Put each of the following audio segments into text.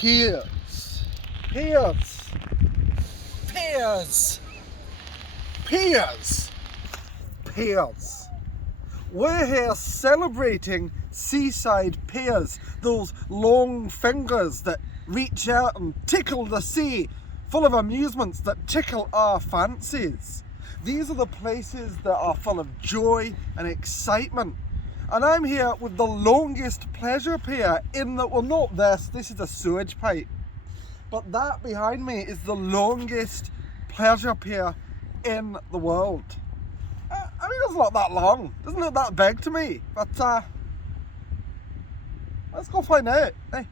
Piers. Piers. Piers. Piers. Piers. We're here celebrating seaside piers, those long fingers that reach out and tickle the sea, full of amusements that tickle our fancies. These are the places that are full of joy and excitement. And I'm here with the longest pleasure pier in the, well, not this is a sewage pipe. But that behind me is the longest pleasure pier in the world. I mean, it's not that long. It doesn't look that big to me. But let's go find out. Hey.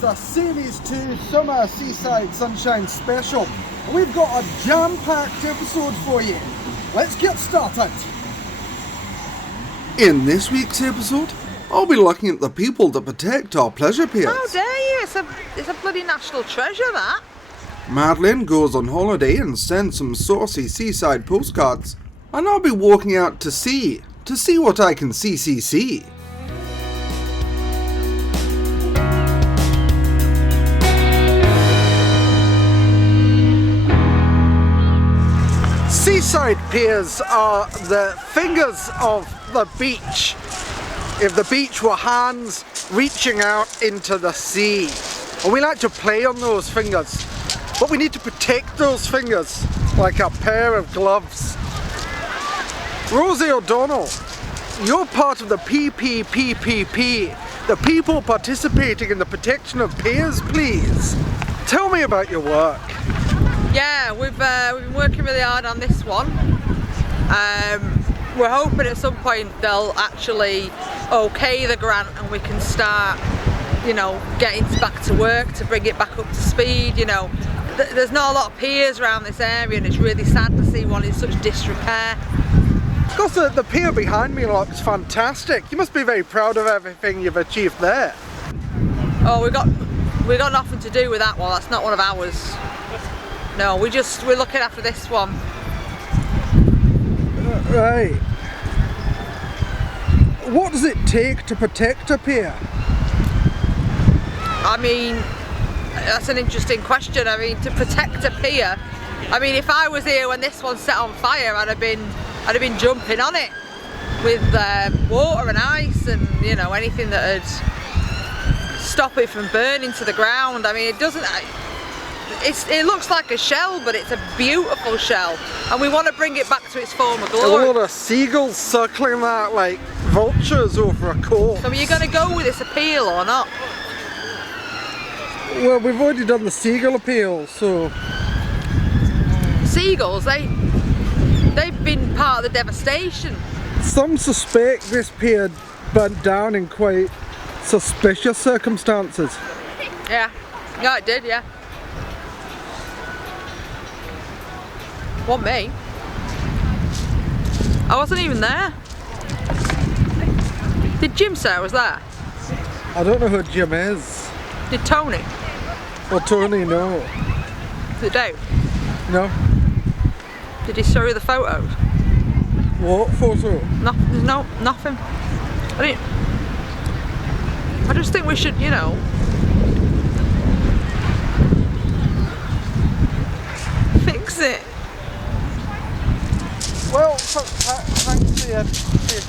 The Series 2 Summer Seaside Sunshine Special. And we've got a jam-packed episode for you. Let's get started. In this week's episode, I'll be looking at the people that protect our pleasure piers. How dare you? It's a bloody national treasure, that. Madeline goes on holiday and sends some saucy seaside postcards. And I'll be walking out to see what I can see. Seaside piers are the fingers of the beach. If the beach were hands reaching out into the sea. And we like to play on those fingers. But we need to protect those fingers like a pair of gloves. Rosie O'Donnell, you're part of the PPPPP, the people participating in the protection of piers, please. Tell me about your work. Yeah, we've been working really hard on this one. We're hoping at some point they'll actually okay the grant and we can start, getting back to work to bring it back up to speed. There's not a lot of piers around this area and it's really sad to see one in such disrepair. Of course, the pier behind me looks fantastic. You must be very proud of everything you've achieved there. Oh, we got nothing to do with that one. That's not one of ours. No, we're looking after this one. Right. What does it take to protect a pier? I mean, that's an interesting question. I mean, to protect a pier, I mean, if I was here when this one set on fire, I'd have been jumping on it with water and ice and anything that would stop it from burning to the ground. I mean, it looks like a shell, but it's a beautiful shell, and we want to bring it back to its former glory. A lot of seagulls circling that like vultures over a corpse. So are you going to go with this appeal or not? Well, we've already done the seagull appeal, so... Seagulls, they've been part of the devastation. Some suspect this pier burnt down in quite suspicious circumstances. Yeah, it did, yeah. Want me? I wasn't even there. Did Jim say I was there? I don't know who Jim is. Did Tony? Well, Tony, no. Did Dave? No. Did he show you the photos? What photo? There's nothing. I just think we should, fix it. Well, thanks for your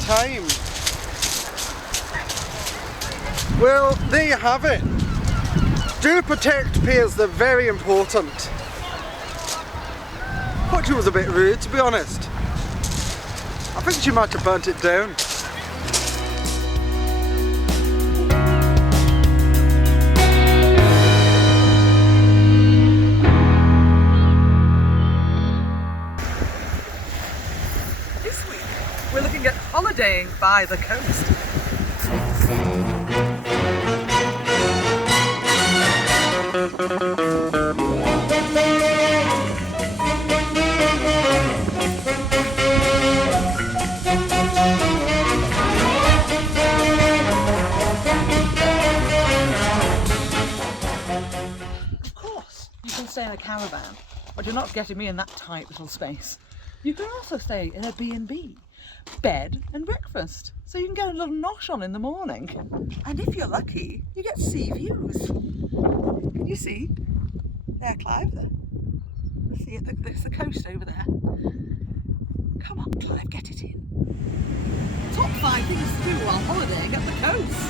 time. Well, there you have it. Do protect piers, they're very important. I thought she was a bit rude, to be honest. I think she might have burnt it down. This week we're looking at holidaying by the coast. Of course, you can stay in a caravan, but you're not getting me in that tight little space. You can also stay in a B&B, bed and breakfast, so you can get a little nosh on in the morning. And if you're lucky, you get sea views. Can you see? There, Clive, there. See it, there's the coast over there. Come on, Clive, get it in. Top 5 things to do while holidaying at the coast.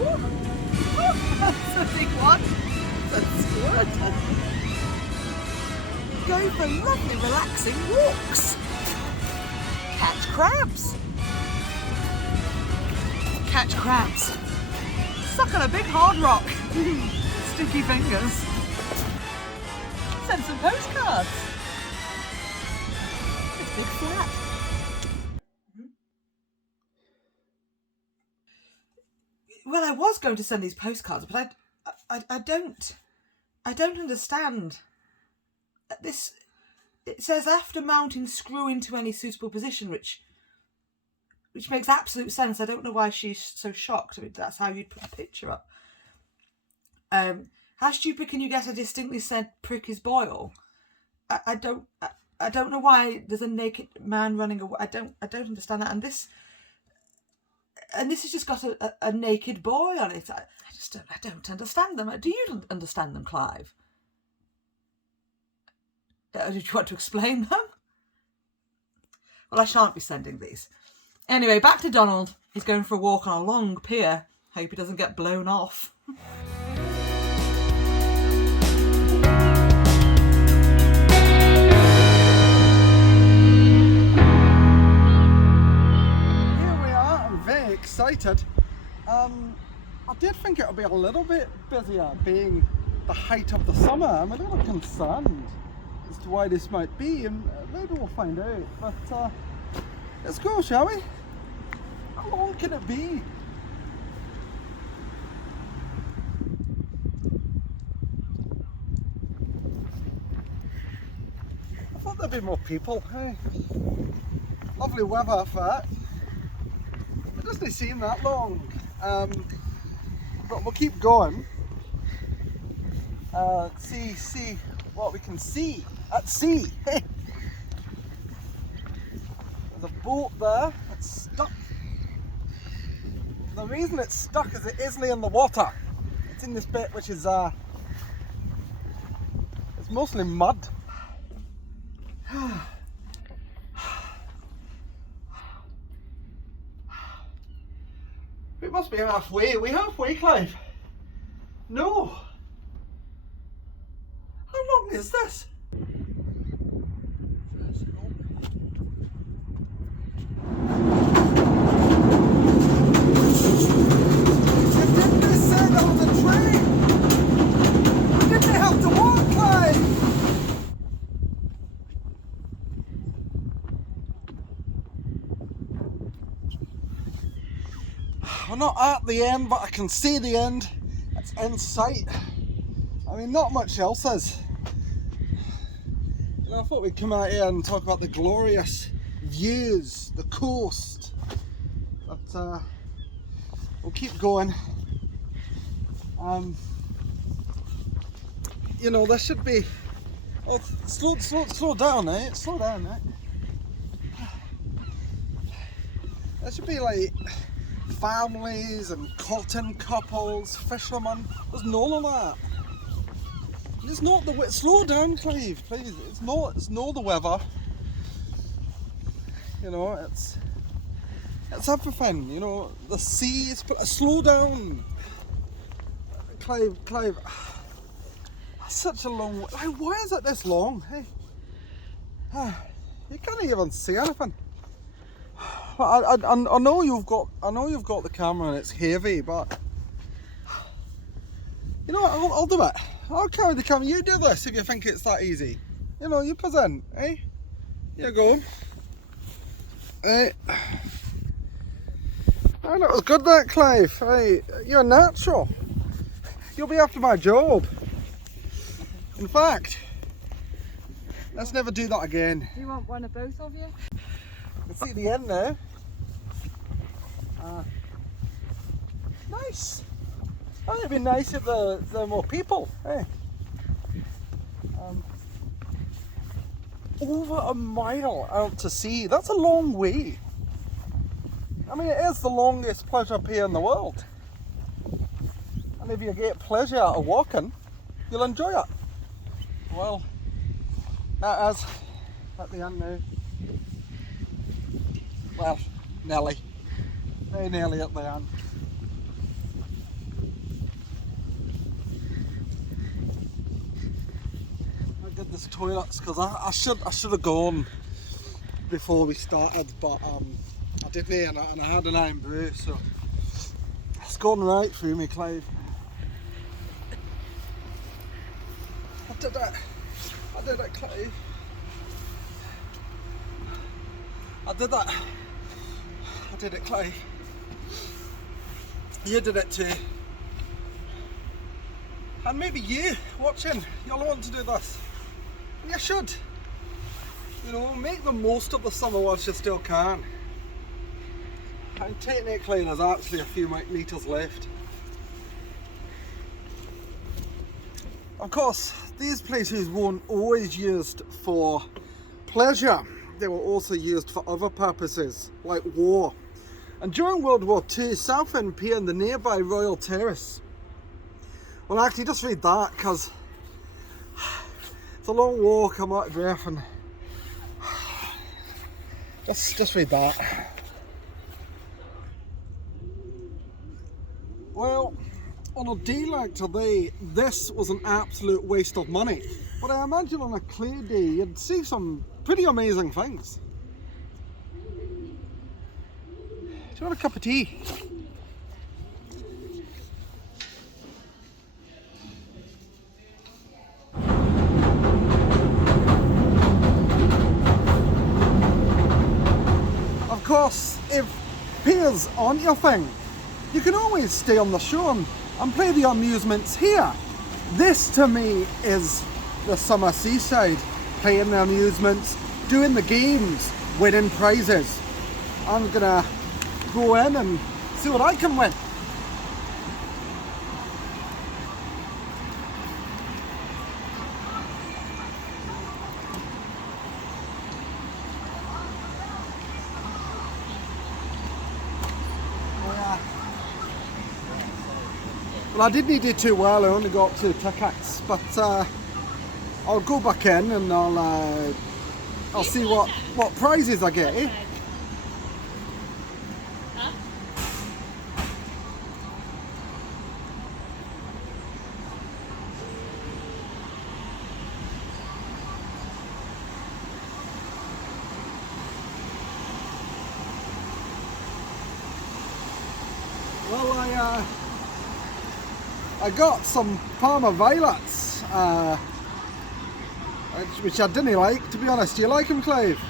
Ooh. Ooh, that's a big one. That's good. Go for lovely relaxing walks. Catch crabs. Catch crabs. Suck on a big hard rock. Sticky fingers. Send some postcards. It's a big flat. Well, I was going to send these postcards, but I don't understand. This, it says after mounting, screw into any suitable position, which makes absolute sense. I don't know why she's so shocked. I mean, that's how you'd put a picture up. How stupid can you get a distinctly said prick is boil? I don't know why there's a naked man running away. I don't understand that. And this has just got a naked boy on it. I don't understand them. Do you understand them, Clive? Did you want to explain them? Well, I shan't be sending these. Anyway, back to Donald. He's going for a walk on a long pier. Hope he doesn't get blown off. Excited. I did think it would be a little bit busier being the height of the summer. I'm a little concerned as to why this might be, and maybe we'll find out. But let's go, shall we? How long can it be? I thought there'd be more people. Hey, lovely weather for that. It doesn't seem that long, but we'll keep going. See what we can see at sea. Hey. There's a boat there. It's stuck. The reason it's stuck is it isn't in the water. It's in this bit which is it's mostly mud. We must be halfway. Are we halfway, Clive? No. How long is this? Didn't they say that was a train? Didn't they have to walk, Clive? We're not at the end, but I can see the end. It's in sight. I mean, not much else is. You know, I thought we'd come out here and talk about the glorious views, the coast. But we'll keep going. You know, there should be. Oh, slow down, eh? Slow down, eh? There should be like families and cotton couples, fishermen. There's none of that. It's not the slow down, Clive, please. It's not the weather. You know, It's everything, you know. The sea is... Slow down. Clive. That's such a long... Why is it this long? Hey. You can't even see anything. I know you've got the camera and it's heavy, but you know what, I'll do it. I'll carry the camera. You do this if you think it's that easy. You know, you present, eh? Here you go. Eh? And it was good that, Clive. Hey, you're natural. You'll be after my job. In fact, let's never do that again. Do you want one of both of you? You can see the end now. Nice. Oh, it'd be nice if there were more people. Eh? Over a mile out to sea. That's a long way. I mean, it is the longest pleasure pier in the world. And if you get pleasure out of walking, you'll enjoy it. Well, that is at the end now. Well, nearly. Very nearly at the end. I did this toilets because I should have gone before we started, but I didn't, and I had an iron brew, so it's gone right through me, Clive. I did it, Clive. I did it, Clive. You did it too. And maybe you, watching, you'll want to do this. And you should. You know, make the most of the summer whilst you still can. And Titanic line is actually a few metres left. Of course, these places weren't always used for pleasure. They were also used for other purposes, like war. And during World War II, Southend Pier and the nearby Royal Terrace. Well, actually, just read that, because it's a long walk, I'm out of breath, and just read that. Well, on a day like today, this was an absolute waste of money. But I imagine on a clear day, you'd see some pretty amazing things. Do you want a cup of tea? Of course, if piers aren't your thing, you can always stay on the shore and play the amusements here. This to me is the summer seaside, playing the amusements, doing the games, winning prizes. I'm gonna go in and see what I can win. Well, I didn't do too well, I only got 2 tickets, but I'll go back in and I'll see what prizes I get, eh? Well, I got some Parma violets, which I didn't like, to be honest. Do you like them, Clive?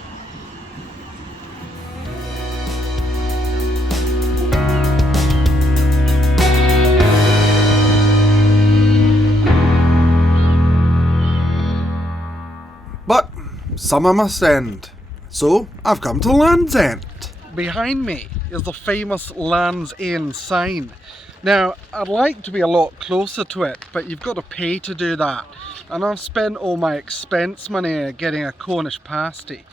But summer must end, so I've come to Land's End. Behind me is the famous Land's End sign. Now, I'd like to be a lot closer to it, but you've got to pay to do that. And I've spent all my expense money getting a Cornish pasty.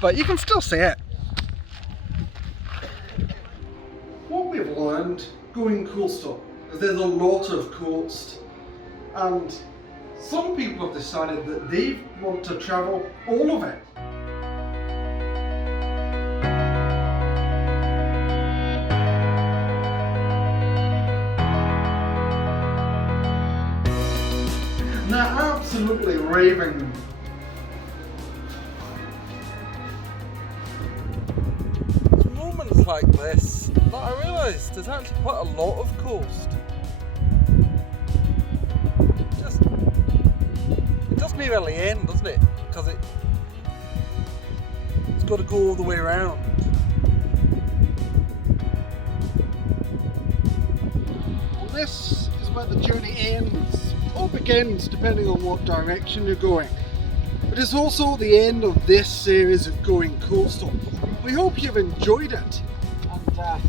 But you can still see it. What we've learned going coastal is there's a lot of coast. And some people have decided that they want to travel all of it. absolutely raving. It's moments like this that I realise there's actually quite a lot of coast. It doesn't really end, doesn't it? Because it's got to go all the way around. Well, this is where the journey ends, or begins, depending on what direction you're going. But it's also the end of this series of Going Coastal. We hope you've enjoyed it, and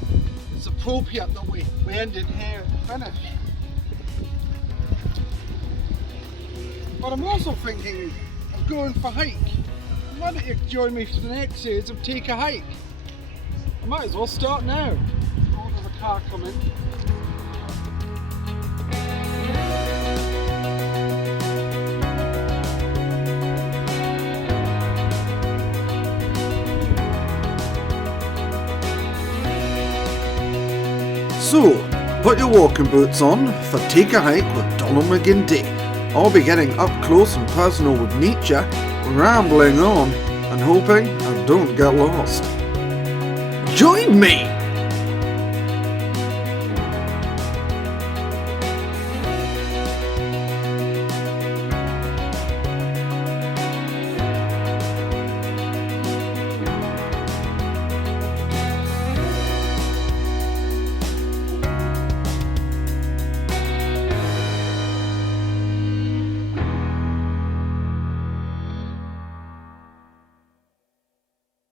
it's appropriate that we end it here at the finish. But I'm also thinking of going for a hike. Why don't you join me for the next series of Take a Hike? I might as well start now. Oh, there's a car coming. So, put your walking boots on for Take a Hike with Donald McGinty. I'll be getting up close and personal with nature, rambling on and hoping I don't get lost. Join me!